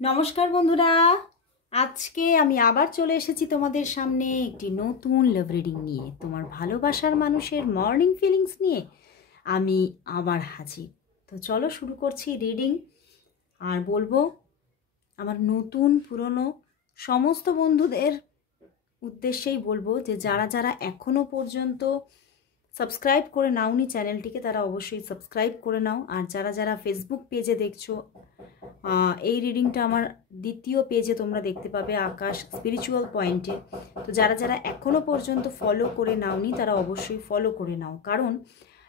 নমস্কার বন্ধুরা, আজকে আমি আবার চলে এসেছি তোমাদের সামনে একটি নতুন লাভ রিডিং নিয়ে। তোমার ভালোবাসার মানুষের মর্নিং ফিলিংস নিয়ে আমি আবার হাজির। তো চলো শুরু করছি রিডিং। আর বলবো আমার নতুন পুরনো সমস্ত বন্ধুদের উদ্দেশ্যেই বলবো যে যারা যারা এখনও পর্যন্ত সাবস্ক্রাইব করে নাওনি চ্যানেলটিকে, তারা অবশ্যই সাবস্ক্রাইব করে নাও। আর যারা যারা ফেসবুক পেজে দেখছো, এই রিডিংটা আমার দ্বিতীয় পেজে তোমরা দেখতে পাবে, আকাশ স্পিরিচুয়াল পয়েন্টে। তো যারা যারা এখনও পর্যন্ত ফলো করে নাওনি তারা অবশ্যই ফলো করে নাও, কারণ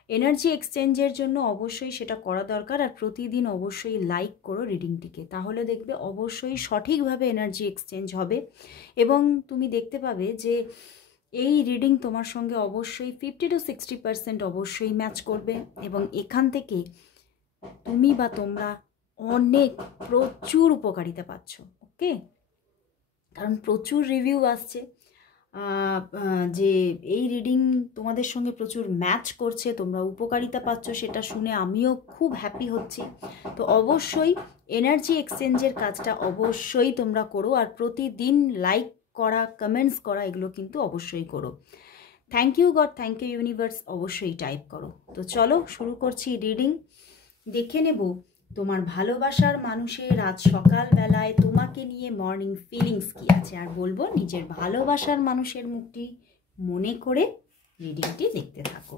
এনার্জি এক্সচেঞ্জের জন্য অবশ্যই সেটা করা দরকার। আর প্রতিদিন অবশ্যই লাইক করো রিডিংটিকে, তাহলে দেখবে অবশ্যই সঠিকভাবে এনার্জি এক্সচেঞ্জ হবে এবং তুমি দেখতে পাবে যে এই রিডিং তোমার সঙ্গে অবশ্যই 50 to 60% অবশ্যই ম্যাচ করবে এবং এখান থেকে তুমি বা তোমরা অনেক প্রচুর উপকারিতা পাচ্ছ। ওকে, কারণ প্রচুর রিভিউ আসছে যে এই রিডিং তোমাদের সঙ্গে প্রচুর ম্যাচ করছে, তোমরা উপকারিতা পাচ্ছ, সেটা শুনে আমিও খুব হ্যাপি হচ্ছি। তো অবশ্যই এনার্জি এক্সচেঞ্জের কাজটা অবশ্যই তোমরা করো, আর প্রতিদিন লাইক করা, কমেন্টস করা, এগুলো কিন্তু অবশ্যই করো। Thank you God, thank you universe, অবশ্যই টাইপ করো। তো চলো শুরু করছি রিডিং। দেখে নেব তোমার ভালোবাসার মানুষের আজ সকালবেলায় তোমাকে নিয়ে মর্নিং ফিলিংস কী আছে। আর বলবো নিজের ভালোবাসার মানুষের মুখটি মনে করে রিডিংটি দেখতে থাকো।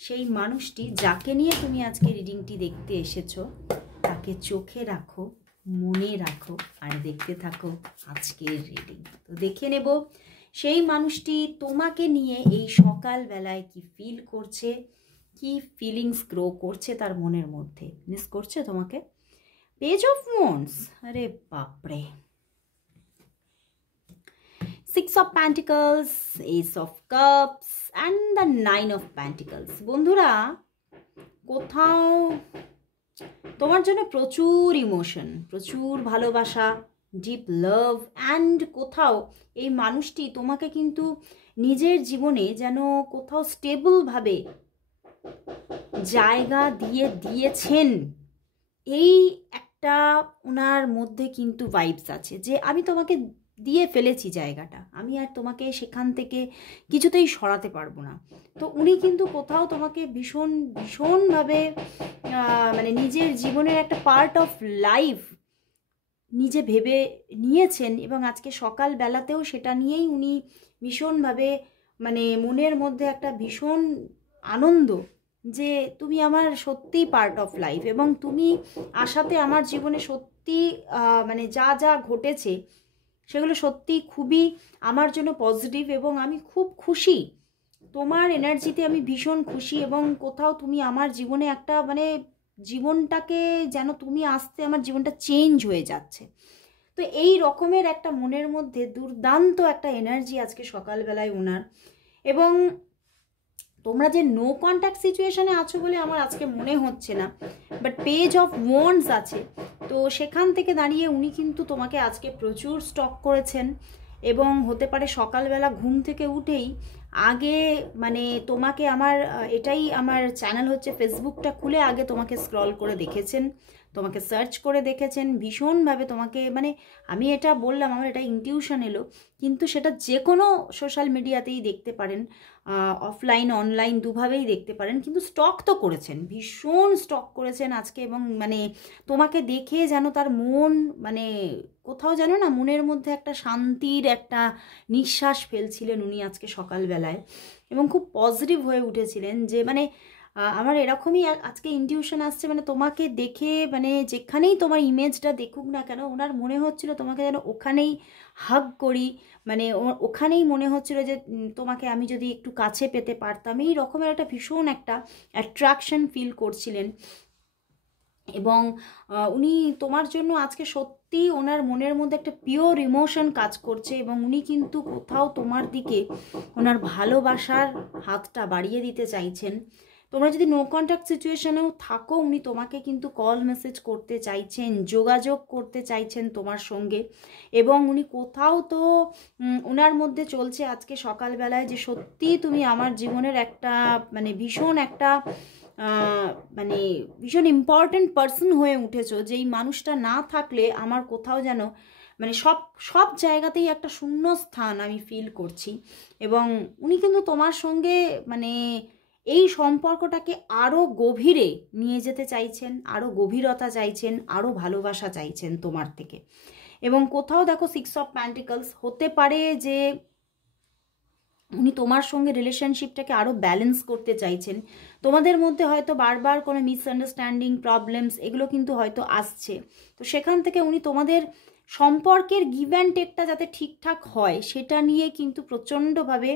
সেই মানুষটি যাকে নিয়ে তুমি আজকে রিডিংটি দেখতে এসেছো তাকে চোখে রাখো, মনে রাখো আর দেখতে থাকো আজকের রিডিং। তো দেখে নেব সেই মানুষটি তোমাকে নিয়ে এই সকালবেলায় কি ফিল করছে, কি ফিলিংস গ্রো করছে তার মনের মধ্যে। মিস করছে তোমাকে। পেজ অফ ওয়ান্ডস, আরে বাপরে, 6 of Pentacles, Ace of Cups and the 9 of Pentacles। বন্ধুরা, কোথাও তোমার জন্য প্রচুর ইমোশন, প্রচুর ভালোবাসা, ডিপ লাভ, অ্যান্ড কোথাও এই মানুষটি তোমাকে কিন্তু নিজের জীবনে যেন কোথাও স্টেবলভাবে জায়গা দিয়েছেন। এই একটা ওনার মধ্যে কিন্তু ভাইবস আছে যে আমি তোমাকে দিয়ে ফেলেছি জায়গাটা, আমি আর তোমাকে সেখান থেকে কিছুতেই সরাতে পারবো না। তো উনি কিন্তু কোথাও তোমাকে ভীষণভাবে মানে নিজের জীবনের একটা পার্ট অফ লাইফ নিজে ভেবে নিয়েছেন এবং আজকে সকালবেলাতেও সেটা নিয়েই উনি ভীষণভাবে মানে মনের মধ্যে একটা ভীষণ আনন্দ যে তুমি আমার সত্যিই পার্ট অফ লাইফ এবং তুমি আসাতে আমার জীবনে সত্যি মানে যা যা ঘটেছে সেগুলো সত্যি খুবই আমার জন্য পজিটিভ এবং আমি খুব খুশি। তোমার এনার্জিতে আমি ভীষণ খুশি এবং কোথাও তুমি আমার জীবনে একটা মানে জীবনটাকে যেন তুমি আসতে আমার জীবনটা চেঞ্জ হয়ে যাচ্ছে। তো এই রকমের একটা মনের মধ্যে দুর্দান্ত একটা এনার্জি আজকে সকালবেলায় ওনার। এবং তোমরা যে নো কন্ট্যাক্ট সিচুয়েশনে আছো বলে আমার আজকে মনে হচ্ছে না, বাট পেজ অফ ওয়ান্ডস আছে, তো সেখান থেকে দাঁড়িয়ে উনি কিন্তু তোমাকে আজকে প্রচুর স্টক করেছেন এবং হতে পারে সকালবেলা ঘুম থেকে উঠেই আগে মানে তোমাকে এটাই আমার চ্যানেল হচ্ছে, ফেসবুকটা খুলে আগে তোমাকে স্ক্রল করে দেখেছেন, তোমাকে সার্চ করে দেখেছেন ভীষণভাবে তোমাকে, মানে আমি এটা বললাম আমার এটা ইনটিউশন এলো, কিন্তু সেটা যে কোনো সোশ্যাল মিডিয়াতেই দেখতে পারেন, অফলাইন অনলাইন দুভাবেই দেখতে পারেন, কিন্তু স্টক তো করেছেন, ভীষণ স্টক করেছেন আজকে। এবং মানে তোমাকে দেখে যেন তার মন মানে কোথাও যেন না মনের মধ্যে একটা শান্তির একটা নিঃশ্বাস ফেলছিলেন উনি আজকে সকালবেলায় এবং খুব পজিটিভ হয়ে উঠেছিলেন যে মানে আমার এরকমই আজকে ইনটিউশন আসছে, মানে তোমাকে দেখে মানে যেখানেই তোমার ইমেজটা দেখুক না কেন ওনার মনে হচ্ছিল তোমাকে যেন ওখানেই হাগ করি, মানে ওখানেই মনে হচ্ছিল যে তোমাকে আমি যদি একটু কাছে পেতে পারতাম, এই রকমের একটা ভীষণ একটা অ্যাট্রাকশন ফিল করছিলেন। এবং উনি তোমার জন্য আজকে সত্যি ওনার মনের মধ্যে একটা পিওর ইমোশন কাজ করছে এবং উনি কিন্তু কোথাও তোমার দিকে ওনার ভালোবাসার হাতটা বাড়িয়ে দিতে চাইছেন। তোমরা যদি নো কন্ট্যাক্ট সিচুয়েশনেও থাকো উনি তোমাকে কিন্তু কল মেসেজ করতে চাইছেন, যোগাযোগ করতে চাইছেন তোমার সঙ্গে। এবং উনি কোথাও তো ওনার মধ্যে চলছে আজকে সকালবেলায় যে সত্যি তুমি আমার জীবনের একটা মানে ভীষণ একটা মানে ভীষণ ইম্পর্ট্যান্ট পার্সন হয়ে উঠেছো, যেই মানুষটা না থাকলে আমার কোথাও যেন মানে সব সব জায়গাতেই একটা শূন্য স্থান আমি ফিল করছি। এবং উনি কিন্তু তোমার সঙ্গে মানে এই সম্পর্কটাকে আরও গভীরে নিয়ে যেতে চাইছেন, আরও গভীরতা চাইছেন, আরও ভালোবাসা চাইছেন তোমার থেকে। এবং কোথাও দেখো 6 অফ পেন্টিকলস, হতে পারে যে উনি তোমার সঙ্গে রিলেশনশিপটাকে আরও ব্যালেন্স করতে চাইছেন। তোমাদের মধ্যে হয়তো বারবার কোনো মিসআন্ডারস্ট্যান্ডিং, প্রবলেমস এগুলো কিন্তু হয়তো আসছে। তো সেখান থেকে উনি তোমাদের সম্পর্কের গিভ অ্যান্ড টেকটা যাতে ঠিকঠাক হয় সেটা নিয়ে কিন্তু প্রচণ্ডভাবে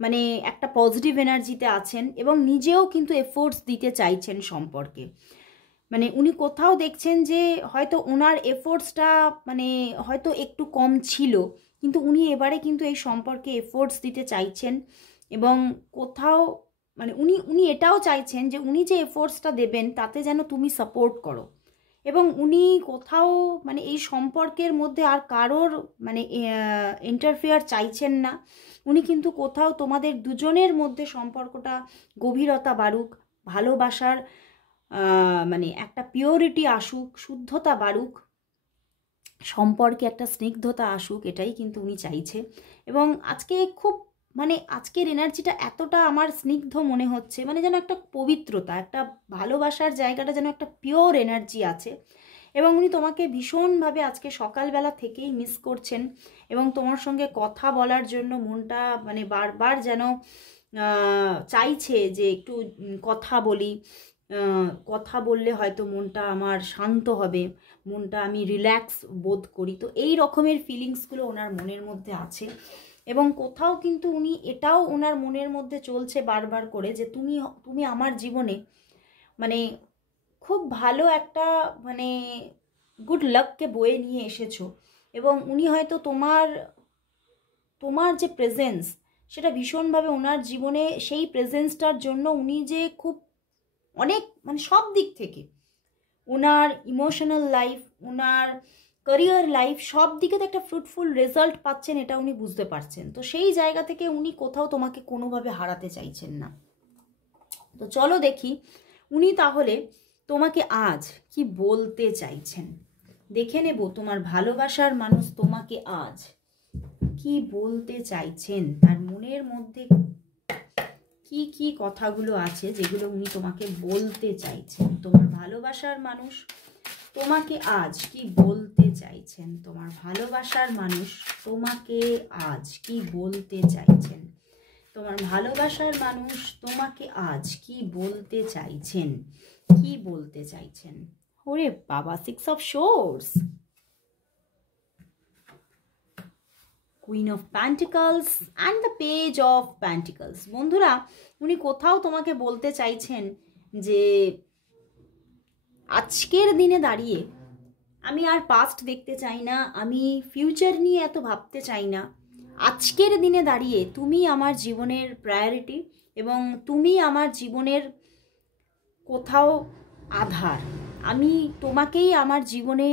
মানে একটা পজিটিভ এনার্জিতে আছেন, এবং নিজেও কিন্তু এফোর্টস দিতে চাইছেন সম্পর্কে। মানে উনি কোথাও দেখছেন যে হয়তো ওনার এফোর্টসটা মানে হয়তো একটু কম ছিল, কিন্তু উনি এবারে কিন্তু এই সম্পর্কে এফোর্টস দিতে চাইছেন। এবং কোথাও মানে উনি উনি এটাও চাইছেন যে উনি যে এফোর্টসটা দেবেন তাতে যেন তুমি সাপোর্ট করো। এবং উনি কোথাও মানে এই সম্পর্কের মধ্যে আর কারোর মানে ইন্টারফেয়ার চাইছেন না। উনি কিন্তু কোথাও তোমাদের দুজনের মধ্যে সম্পর্কটা গভীরতা বাড়ুক, ভালোবাসার মানে একটা পিওরিটি আসুক, শুদ্ধতা বাড়ুক, সম্পর্কে একটা স্নিগ্ধতা আসুক, এটাই কিন্তু উনি চাইছে। এবং আজকে খুব মানে আজকের এনার্জিটা এতটা আমার স্নিগ্ধ মনে হচ্ছে, মানে যেন একটা পবিত্রতা, একটা ভালোবাসার জায়গাটা যেন একটা পিওর এনার্জি আছে। এবং উনি তোমাকে ভীষণভাবে আজকে সকালবেলা থেকেই মিস করছেন, এবং তোমার সঙ্গে কথা বলার জন্য মনটা মানে বারবার যেন চাইছে যে একটু কথা বলি, কথা বললে হয়তো মনটা আমার শান্ত হবে, মনটা আমি রিল্যাক্স বোধ করি। তো এই রকমের ফিলিংসগুলো ওনার মনের মধ্যে আছে। এবং কোথাও কিন্তু উনি এটাও ওনার মনের মধ্যে চলছে বারবার করে যে তুমি তুমি আমার জীবনে মানে খুব ভালো একটা মানে গুড লাককে বয়ে নিয়ে এসেছো। এবং উনি হয়তো তোমার তোমার যে প্রেজেন্স সেটা ভীষণভাবে ওনার জীবনে, সেই প্রেজেন্সটার জন্য উনি যে খুব অনেক মানে সব দিক থেকে ওনার ইমোশনাল লাইফ, ওনার ক্যারিয়ার লাইফ সব দিকে তো একটা ফ্রুটফুল রেজাল্ট পাচ্ছেন, এটা উনি বুঝতে পারছেন। তো সেই জায়গা থেকে উনি কোথাও তোমাকে কোনোভাবে হারাতে চাইছেন না। তো চলো দেখি উনি তাহলে তোমাকে আজ কি বলতে চাইছেন। দেখে নেব তোমার ভালোবাসার মানুষ তোমাকে আজ কি বলতে চাইছেন, তার মনের মধ্যে কি কি কথাগুলো আছে যেগুলো উনি তোমাকে বলতে চাইছেন। তোমার ভালোবাসার মানুষ তোমাকে আজ কি বলতে চাইছেন, তোমার ভালোবাসার মানুষ তোমাকে আজ কি বলতে চাইছেন, তোমার ভালোবাসার মানুষ তোমাকে আজ কি বলতে চাইছেন, কি বলতে চাইছেন। ওরে বাবা, 6 of swords, queen of pentacles and the page of pentacles. বন্ধুরা, উনি কোথাও তোমাকে বলতে চাইছেন যে আজকের দিনে দাঁড়িয়ে আমি আর পাস্ট দেখতে চাই না, আমি ফিউচার নিয়ে এত ভাবতে চাই না। আজকের দিনে দাঁড়িয়ে তুমি আমার জীবনের প্রায়োরিটি, এবং তুমি আমার জীবনের কোথাও আধার। আমি তোমাকেই আমার জীবনে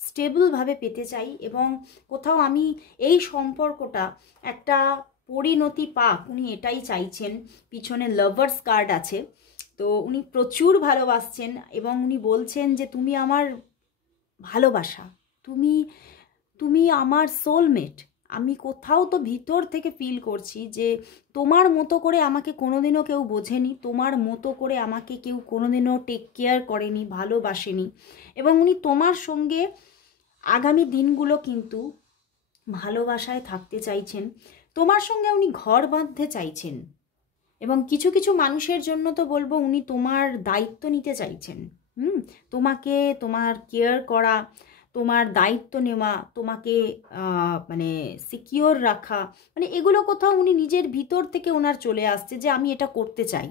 স্টেবলভাবে পেতে চাই, এবং কোথাও আমি এই সম্পর্কটা একটা পরিণতি পাক, উনি এটাই চাইছেন। পিছনে লাভার্স কার্ড আছে, তো উনি প্রচুর ভালোবাসছেন, এবং উনি বলছেন যে তুমি আমার ভালোবাসা, তুমি তুমি আমার সোলমেট। আমি কোথাও তো ভিতর থেকে ফিল করছি যে তোমার মতো করে আমাকে কোনোদিনও কেউ বোঝেনি, তোমার মতো করে আমাকে কেউ কোনোদিনও টেক কেয়ার করেনি, ভালোবাসেনি। এবং উনি তোমার সঙ্গে আগামী দিনগুলো কিন্তু ভালোবাসায় থাকতে চাইছেন, তোমার সঙ্গে উনি ঘর বাঁধতে চাইছেন। এবং কিছু কিছু মানুষের জন্য তো বলবো উনি তোমার দায়িত্ব নিতে চাইছেন। তোমাকে, তোমার কেয়ার করা, তোমার দায়িত্ব নেওয়া, তোমাকে মানে সিকিওর রাখা, মানে এগুলো কোথাও উনি নিজের ভিতর থেকে ওনার চলে আসছে যে আমি এটা করতে চাই।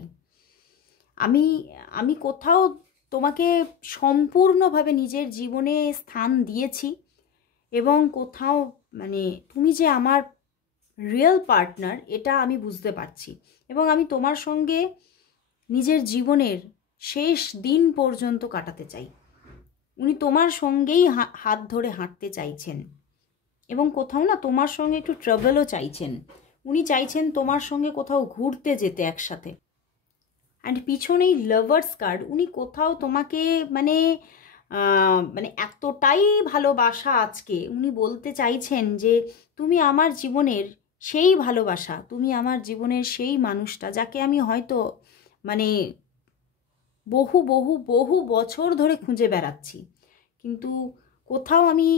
আমি আমি কোথাও তোমাকে সম্পূর্ণভাবে নিজের জীবনে স্থান দিয়েছি, এবং কোথাও মানে তুমি যে আমার রিয়েল পার্টনার এটা আমি বুঝতে পারছি। এবং আমি তোমার সঙ্গে নিজের জীবনের শেষ দিন পর্যন্ত কাটাতে চাই। উনি তোমার সঙ্গেই হাত ধরে হাঁটতে চাইছেন, এবং কোথাও না তোমার সঙ্গে একটু ট্রাভেলও চাইছেন। উনি চাইছেন তোমার সঙ্গে কোথাও ঘুরতে যেতে একসাথে। অ্যান্ড পিছনেই লাভার্স কার্ড, উনি কোথাও তোমাকে মানে মানে এতটাই ভালোবাসা আজকে উনি বলতে চাইছেন যে তুমি আমার জীবনের সেই ভালোবাসা, তুমি আমার জীবনের সেই মানুষটা যাকে আমি হয়তো মানে বহু বহু বহু বছর ধরে খুঁজে বেড়াচ্ছি, কিন্তু কোথাও আমি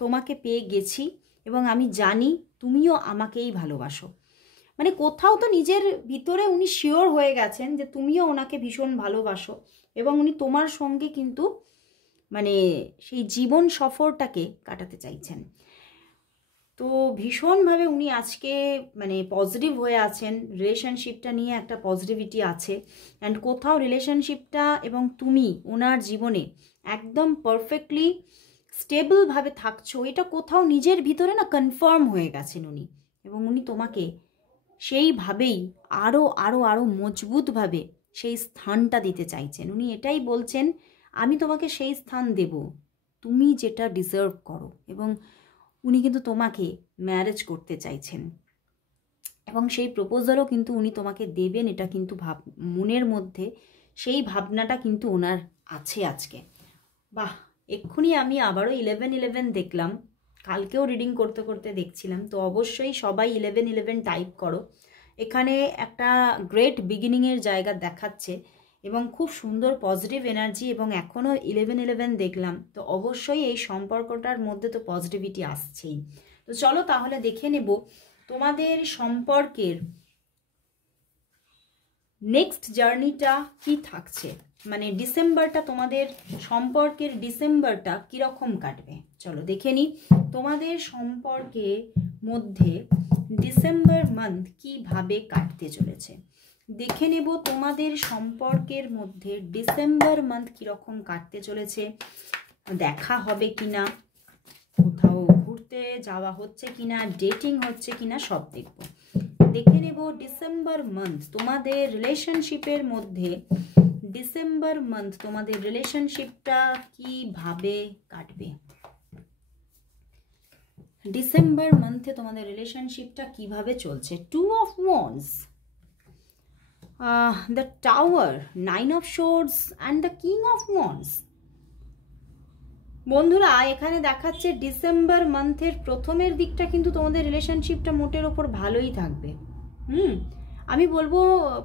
তোমাকে পেয়ে গেছি এবং আমি জানি তুমিও আমাকেই ভালোবাসো। মানে কোথাও তো নিজের ভিতরে উনি শিওর হয়ে গেছেন যে তুমিও ওনাকে ভীষণ ভালোবাসো এবং উনি তোমার সঙ্গে কিন্তু মানে সেই জীবন সফরটাকে কাটাতে চাইছেন। তো ভীষণভাবে উনি আজকে মানে পজিটিভ হয়ে আছেন, রিলেশনশিপটা নিয়ে একটা পজিটিভিটি আছে। অ্যান্ড কোথাও রিলেশনশিপটা এবং তুমি ওনার জীবনে একদম পারফেক্টলি স্টেবলভাবে থাকছো, এটা কোথাও নিজের ভিতরে না কনফার্ম হয়ে গেছেন উনি, এবং উনি তোমাকে সেইভাবেই আরও আরও আরও মজবুতভাবে সেই স্থানটা দিতে চাইছেন। উনি এটাই বলছেন আমি তোমাকে সেই স্থান দেব তুমি যেটা ডিজার্ভ করো, এবং উনি কিন্তু তোমাকে ম্যারেজ করতে চাইছেন এবং সেই প্রপোজালও কিন্তু উনি তোমাকে দেবেন, এটা কিন্তু মনের মধ্যে সেই ভাবনাটা কিন্তু ওনার আছে আজকে। বাহ, এক্ষুনি আমি আবারও 1111 দেখলাম, কালকেও রিডিং করতে করতে দেখছিলাম। তো অবশ্যই সবাই 1111 টাইপ করো, এখানে একটা গ্রেট বিগিনিংয়ের জায়গা দেখাচ্ছে এবং খুব সুন্দর পজিটিভ এনার্জি, এবং এখনও 1111 দেখলাম। তো অবশ্যই এই সম্পর্কটার মধ্যে তো পজিটিভিটি আসছেই। তো চলো তাহলে দেখে নেব তোমাদের সম্পর্কের নেক্সট জার্নিটা কি থাকছে, মানে ডিসেম্বরটা তোমাদের সম্পর্কের ডিসেম্বরটা কীরকম কাটবে। চলো দেখে নিই তোমাদের সম্পর্কের মধ্যে ডিসেম্বর মান্থ কিভাবে কাটতে চলেছে। দেখে নেব তোমাদের সম্পর্কের মধ্যে ডিসেম্বর মান্থ কীরকম কাটতে চলেছে, দেখা হবে কিনা, কোথাও ঘুরতে যাওয়া হচ্ছে কিনা, ডেটিং হচ্ছে কিনা, সব দেখব। দেখে নেব ডিসেম্বর মান্থ তোমাদের রিলেশনশিপের মধ্যে, ডিসেম্বর মান্থ তোমাদের রিলেশনশিপটা কিভাবে কাটবে। ডিসেম্বর মান্থে তোমাদের রিলেশনশিপটা কিভাবে চলছে। 2 of Wands, the Tower, 9 of Swords and the King of Wands। বন্ধুরা এখানে দেখাচ্ছে ডিসেম্বর মান্থের প্রথমের দিকটা কিন্তু তোমাদের রিলেশনশিপটা মোটের ওপর ভালোই থাকবে। আমি বলবো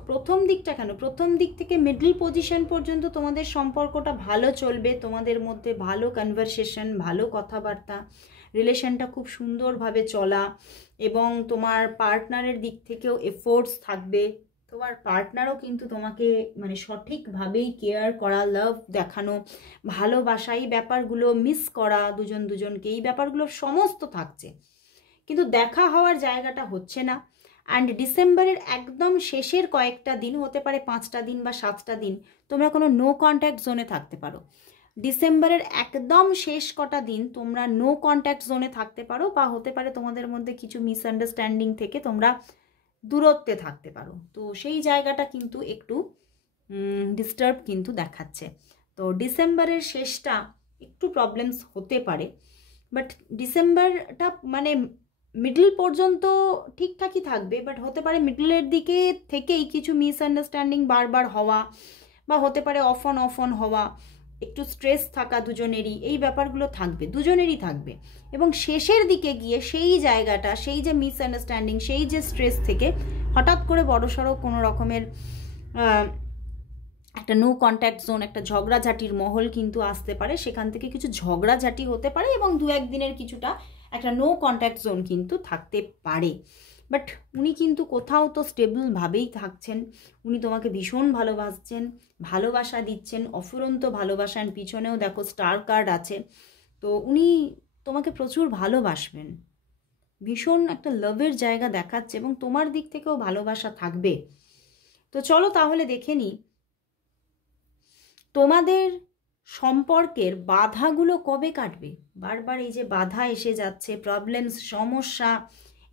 প্রথম দিকটা কেন, প্রথম দিক থেকে মিডল পজিশন পর্যন্ত তোমাদের সম্পর্কটা ভালো চলবে, তোমাদের মধ্যে ভালো কনভারসেশন, ভালো কথাবার্তা, রিলেশনটা খুব সুন্দরভাবে চলা, এবং তোমার পার্টনারের দিক থেকেও এফোর্টস থাকবে। তোমার পার্টনারও কিন্তু তোমাকে মানে সঠিকভাবেই কেয়ার করা, লাভ দেখানো, ভালোবাসা, এই ব্যাপারগুলো মিস করা দুজন দুজনকে, এই ব্যাপারগুলো সমস্ত থাকছে, কিন্তু দেখা হওয়ার জায়গাটা হচ্ছে না। অ্যান্ড ডিসেম্বরের একদম শেষের কয়েকটা দিন, হতে পারে 5টা দিন বা 7টা দিন, তোমরা কোনো নো কন্ট্যাক্ট জোনে থাকতে পারো। ডিসেম্বরের একদম শেষ কটা দিন তোমরা নো কন্ট্যাক্ট জোনে থাকতে পারো, বা হতে পারে তোমাদের মধ্যে কিছু মিসআন্ডারস্ট্যান্ডিং থেকে তোমরা দূরত্বে থাকতে পারো। তো সেই জায়গাটা কিন্তু একটু ডিস্টার্ব কিন্তু দেখাচ্ছে। তো ডিসেম্বরের শেষটা একটু প্রবলেমস হতে পারে, বাট ডিসেম্বরটা মানে মিডল পর্যন্ত ঠিকঠাকই থাকবে, বাট হতে পারে মিডলের দিকে থেকেই কিছু মিসআন্ডারস্ট্যান্ডিং বারবার হওয়া, বা হতে পারে অফ অন হওয়া, একটু স্ট্রেস থাকা দুজনেরই, এই ব্যাপারগুলো থাকবে, দুজনেরই থাকবে। এবং শেষের দিকে গিয়ে সেই জায়গাটা, সেই যে মিসআন্ডারস্ট্যান্ডিং, সেই যে স্ট্রেস থেকে হঠাৎ করে বড়সড় কোনো রকমের একটা নো কন্ট্যাক্ট জোন, একটা ঝগড়াঝাটির মহল কিন্তু আসতে পারে, সেখান থেকে কিছু ঝগড়াঝাটি হতে পারে, এবং 2-1 দিনের কিছুটা একটা নো কন্ট্যাক্ট জোন কিন্তু থাকতে পারে। বাট উনি কিন্তু কোথাও তো স্টেবলভাবেই থাকছেন, উনি তোমাকে ভীষণ ভালোবাসছেন, ভালোবাসা দিচ্ছেন, অফুরন্ত ভালোবাসা। পিছনেও দেখো স্টার কার্ড আছে, তো উনি তোমাকে প্রচুর ভালোবাসবেন, ভীষণ একটা লাভের জায়গা দেখাচ্ছে, এবং তোমার দিক থেকেও ভালোবাসা থাকবে। তো চলো তাহলে দেখে নিই তোমাদের সম্পর্কের বাধাগুলো কবে কাটবে। বারবার এই যে বাধা এসে যাচ্ছে, প্রবলেমস, সমস্যা,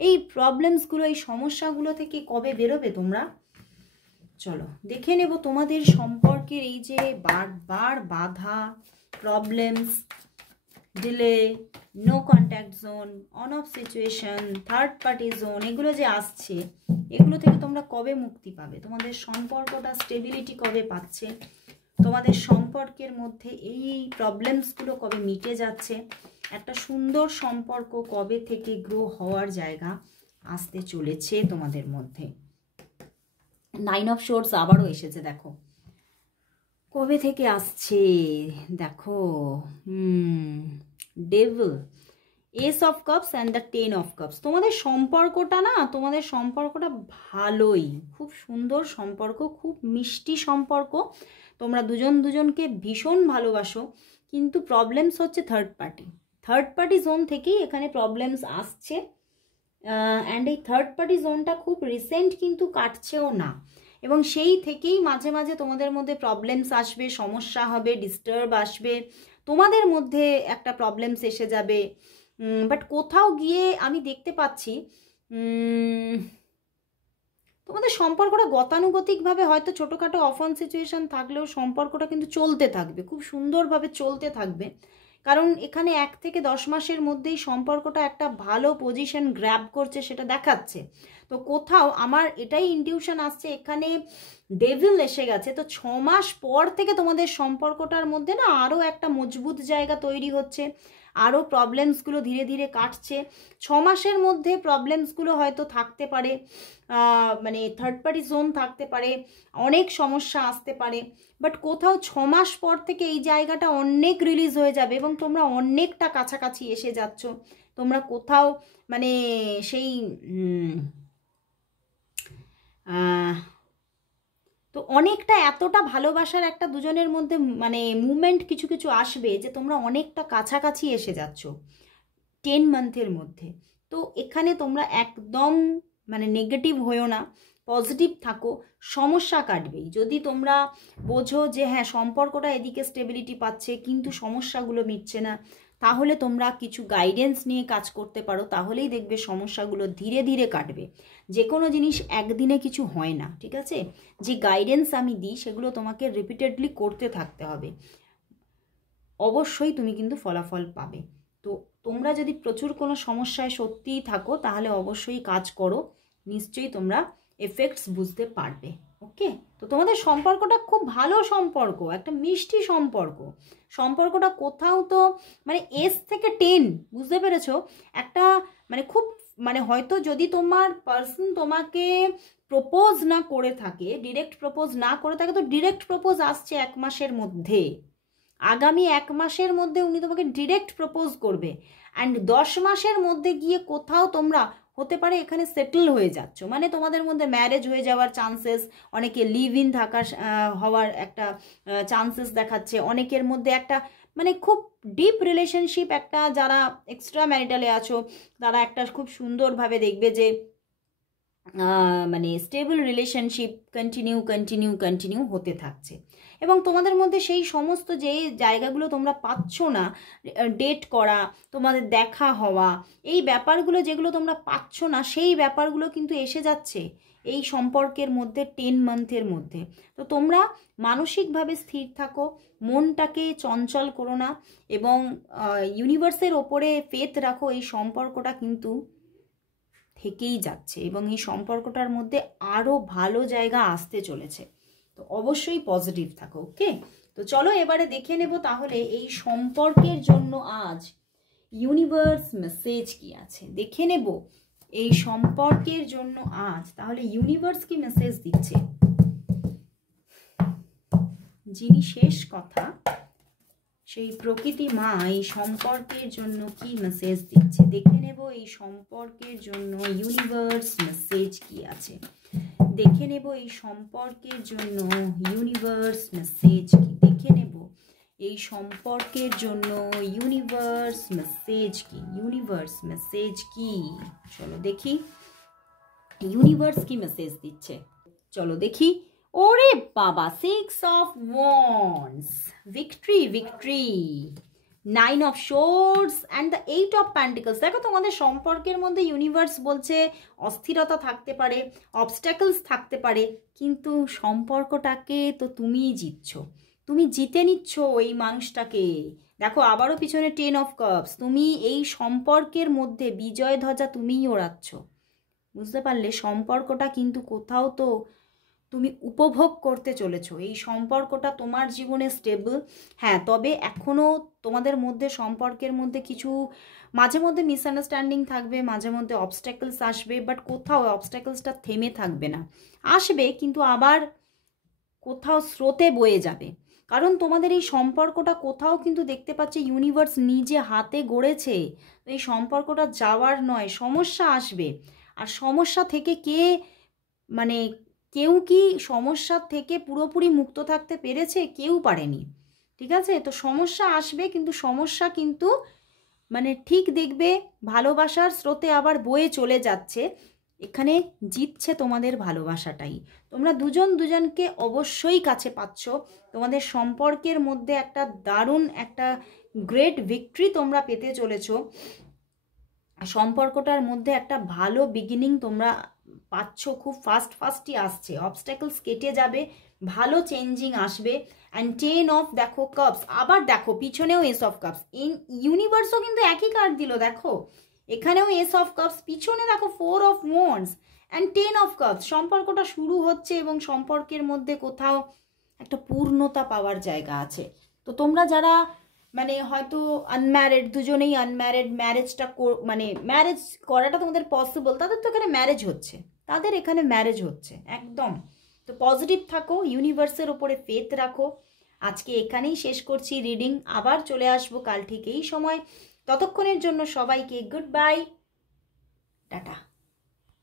এই প্রবলেমসগুলো, এই সমস্যাগুলো থেকে কবে বেরোবে তোমরা। চলো দেখে নেব তোমাদের সম্পর্কের এই যে বারবার বাধা, problems, delay, no contact zone, on off situation, third party zone, এগুলো যে আসছে, এগুলো থেকে তোমরা কবে মুক্তি পাবে? তোমাদের সম্পর্কটা স্টেবিলিটি কবে পাচ্ছে? তোমাদের সম্পর্কের মধ্যে এই প্রবলেমসগুলো কবে মিটে যাচ্ছে? একটা সুন্দর সম্পর্ক কবে থেকে গ্রো হওয়ার জায়গা আসতে চলেছে তোমাদের মধ্যে? 9 অফ সোর্স আবারও এসেছে, দেখো কবে থেকে আসছে, দেখো devil, S of cups and the 10 of cups. তোমাদের সম্পর্কটা না, তোমাদের সম্পর্কটা ভালোই, খুব সুন্দর সম্পর্ক, খুব মিষ্টি সম্পর্ক, তোমরা দুজন দুজনকে ভীষণ ভালোবাসো, কিন্তু প্রবলেমস হচ্ছে থার্ড পার্টি জোন থেকেই এখানে প্রবলেমস আসছে। অ্যান্ড এই থার্ড পার্টি জোনটা খুব রিসেন্ট কিন্তু কাটছেও না, এবং সেই থেকেই মাঝে মাঝে তোমাদের মধ্যে প্রবলেমস আসবে, সমস্যা হবে, ডিস্টার্ব আসবে, তোমাদের মধ্যে একটা প্রবলেমস এসে যাবে। বাট কোথাও গিয়ে আমি দেখতে পাচ্ছি তোমাদের সম্পর্কটা গতানুগতিকভাবে হয়তো ছোটোখাটো অফ অন সিচুয়েশন থাকলেও সম্পর্কটা কিন্তু চলতে থাকবে, খুব সুন্দরভাবে চলতে থাকবে, কারণ এখানে 1 থেকে 10 মাসের মধ্যেই সম্পর্কটা একটা ভালো পজিশন গ্র্যাব করছে, সেটা দেখাচ্ছে। তো কোথাও আমার এটাই ইনটিউশন আসছে, এখানে ডেভিল এসে গেছে, তো 6 মাস পর থেকে তোমাদের সম্পর্কটার মধ্যে না আরও একটা মজবুত জায়গা তৈরি হচ্ছে, আরও প্রবলেমসগুলো ধীরে ধীরে কাটছে। 6 মাসের মধ্যে প্রবলেমসগুলো হয়তো থাকতে পারে, মানে থার্ড পার্টি জোন থাকতে পারে, অনেক সমস্যা আসতে পারে, বাট কোথাও 6 মাস পর থেকে এই জায়গাটা অনেক রিলিজ হয়ে যাবে এবং তোমরা অনেকটা কাছাকাছি এসে যাচ্ছ। তোমরা কোথাও মানে সেই তো অনেকটা এতটা ভালোবাসার একটা দুজনের মধ্যে মানে মুভমেন্ট কিছু কিছু আসবে যে তোমরা অনেকটা কাছাকাছি এসে যাচ্ছ 10 মান্থের মধ্যে। তো এখানে তোমরা একদম মানে নেগেটিভ হয়েও না, পজিটিভ থাকো, সমস্যা কাটবেই। যদি তোমরা বোঝো যে হ্যাঁ সম্পর্কটা এদিকে স্টেবিলিটি পাচ্ছে কিন্তু সমস্যাগুলো মিটছে না, তাহলে তোমরা কিছু গাইডেন্স নিয়ে কাজ করতে পারো, তাহলেই দেখবে সমস্যাগুলো ধীরে ধীরে কাটবে। যে কোনো জিনিস একদিনে কিছু হয় না, ঠিক আছে? যে গাইডেন্স আমি দিই সেগুলো তোমাকে রিপিটেডলি করতে থাকতে হবে, অবশ্যই তুমি কিন্তু ফলাফল পাবে। তো তোমরা যদি প্রচুর কোনো সমস্যায় সত্যিই থাকো তাহলে অবশ্যই কাজ করো, নিশ্চয়ই তোমরা এফেক্টস বুঝতে পারবে। ওকে, তো তোমাদের সম্পর্কটা খুব ভালো সম্পর্ক, একটা মিষ্টি সম্পর্ক, সম্পর্কটা কোথাও তো মানে S থেকে 10, বুঝতে পেরেছো? একটা মানে খুব মানে হয়তো যদি তোমার পার্সন তোমাকে প্রপোজ না করে থাকে, ডিরেক্ট প্রপোজ না করে থাকে, তো ডিরেক্ট প্রপোজ আসছে 1 মাসের মধ্যে, আগামী 1 মাসের মধ্যে উনি তোমাকে ডিরেক্ট প্রপোজ করবে। অ্যান্ড 10 মাসের মধ্যে গিয়ে কোথাও তোমরা হতে পারে এখানে সেটেল হয়ে যাচ্ছ, মানে তোমাদের মধ্যে ম্যারেজ হয়ে যাওয়ার চান্সেস, অনেকে লিভ ইন থাকার হওয়ার একটা চান্সেস দেখাচ্ছে, অনেকের মধ্যে একটা মানে খুব ডিপ রিলেশনশিপ, একটা যারা এক্সট্রা ম্যারিটালে আছো তারা একটা খুব সুন্দরভাবে দেখবে যে মানে স্টেবল রিলেশনশিপ কন্টিনিউ হতে থাকছে। এবং তোমাদের মধ্যে সেই সমস্ত যে জায়গাগুলো তোমরা পাচ্ছ না, ডেট করা, তোমাদের দেখা হওয়া, এই ব্যাপারগুলো যেগুলো তোমরা পাচ্ছ না, সেই ব্যাপারগুলো কিন্তু এসে যাচ্ছে এই সম্পর্কের মধ্যে 10 মান্থের মধ্যে। তো তোমরা মানসিকভাবে স্থির থাকো, মনটাকে চঞ্চল করো না, এবং ইউনিভার্সের ওপরে ফেথ রাখো, এই সম্পর্কটা কিন্তু থেকেই যাচ্ছে এবং এই সম্পর্কটার মধ্যে আরও ভালো জায়গা আসতে চলেছে। তো অবশ্যই পজিটিভ থাকো। ওকে, তো চলো এবারে দেখে নেব তাহলে এই সম্পর্কের জন্য আজ ইউনিভার্স মেসেজ কি আছে, দেখে নেব এই সম্পর্কের জন্য আজ তাহলে ইউনিভার্স কি মেসেজ দিচ্ছে। যিনি শেষ কথা সেই প্রকৃতি মা এই সম্পর্কের জন্য কি মেসেজ দিচ্ছে, দেখে নেব এই সম্পর্কের জন্য ইউনিভার্স মেসেজ কি আছে, দেখে নেব এই সম্পর্কের জন্য ইউনিভার্স মেসেজ কি, দেখে নেব এই সম্পর্কের জন্য ইউনিভার্স মেসেজ কি, ইউনিভার্স মেসেজ কি। চলো দেখি ইউনিভার্স কি মেসেজ দিচ্ছে, চলো দেখি। ওরে বাবা, 6 of wands, victory, 9 of swords and the 8 of pentacles. দেখো তোমাদের সম্পর্কের মধ্যে ইউনিভার্স বলছে অস্থিরতা থাকতে পারে, অবস্ট্যাকলস থাকতে পারে, কিন্তু সম্পর্কটাকে তো তুমিই জিতছো, তুমি জিতে নিচ্ছ এই মানুষটাকে, দেখো আবারও পিছনে 10 অফ কাপস। তুমি এই সম্পর্কের মধ্যে বিজয় ধ্বজা তুমিই ওড়াচ্ছ, বুঝতে পারলে? সম্পর্কটা কিন্তু কোথাও তো তুমি উপভোগ করতে চলেছো, এই সম্পর্কটা তোমার জীবনে স্টেবল। হ্যাঁ, তবে এখনও তোমাদের মধ্যে সম্পর্কের মধ্যে কিছু মাঝে মধ্যে মিসআন্ডারস্ট্যান্ডিং থাকবে, মাঝে মধ্যে অবস্ট্যাকলস আসবে, বাট কোথাও অবস্ট্যাকলসটা থেমে থাকবে না, আসবে কিন্তু আবার কোথাও স্রোতে বয়ে যাবে। কারণ তোমাদের এই সম্পর্কটা কোথাও কিন্তু দেখতে পাচ্ছি ইউনিভার্স নিজে হাতে গড়েছে। এই সম্পর্কটা যাওয়ার নয়, সমস্যা আসবে। আর সমস্যা থেকে মানে কেউ কি সমস্যা থেকে পুরোপুরি মুক্ত থাকতে পেরেছে? কেউ পারেনি, ঠিক আছে? তো সমস্যা আসবে, কিন্তু সমস্যা কিন্তু মানে ঠিক দেখবে ভালোবাসার স্রোতে আবার বয়ে চলে যাচ্ছে। এখানে জিতছে তোমাদের ভালোবাসাটাই। তোমরা দুজন দুজনকে অবশ্যই কাছে পাচ্ছ। তোমাদের সম্পর্কের মধ্যে একটা দারুণ একটা গ্রেট ভিক্টরি তোমরা পেতে চলেছ। সম্পর্কটার মধ্যে একটা ভালো বিগিনিং তোমরা পাচ্ছ, খুব ফাস্টই আসছে, অবস্ট্যাকলস কেটে যাবে, ভালো চেঞ্জিং আসবে। অ্যান্ড 10 অফ দেখো কাপস, আবার দেখো পিছনেও এস অফ কাপস। ইন ইউনিভার্সও কিন্তু একই কার্ড দিল, দেখো এখানেও এস অফ কাপস, পিছনে দেখো 4 of wands and 10 of cups. সম্পর্কটা শুরু হচ্ছে এবং সম্পর্কের মধ্যে কোথাও একটা পূর্ণতা পাওয়ার জায়গা আছে। তো তোমরা যারা মানে হয়তো আনম্যারিড, দুজনেই আনম্যারিড, ম্যারেজটা মানে ম্যারেজ করাটা তোমাদের পসিবল, তাদের তো এখানে ম্যারেজ হচ্ছে, তাদের এখানে ম্যারেজ হচ্ছে একদম। তো পজিটিভ থাকো, ইউনিভার্সের ওপরে ফেথ রাখো। আজকে এখানেই শেষ করছি রিডিং, আবার চলে আসবো কাল ঠিক এই সময়। ততক্ষণের জন্য সবাইকে গুড বাই, টাটা।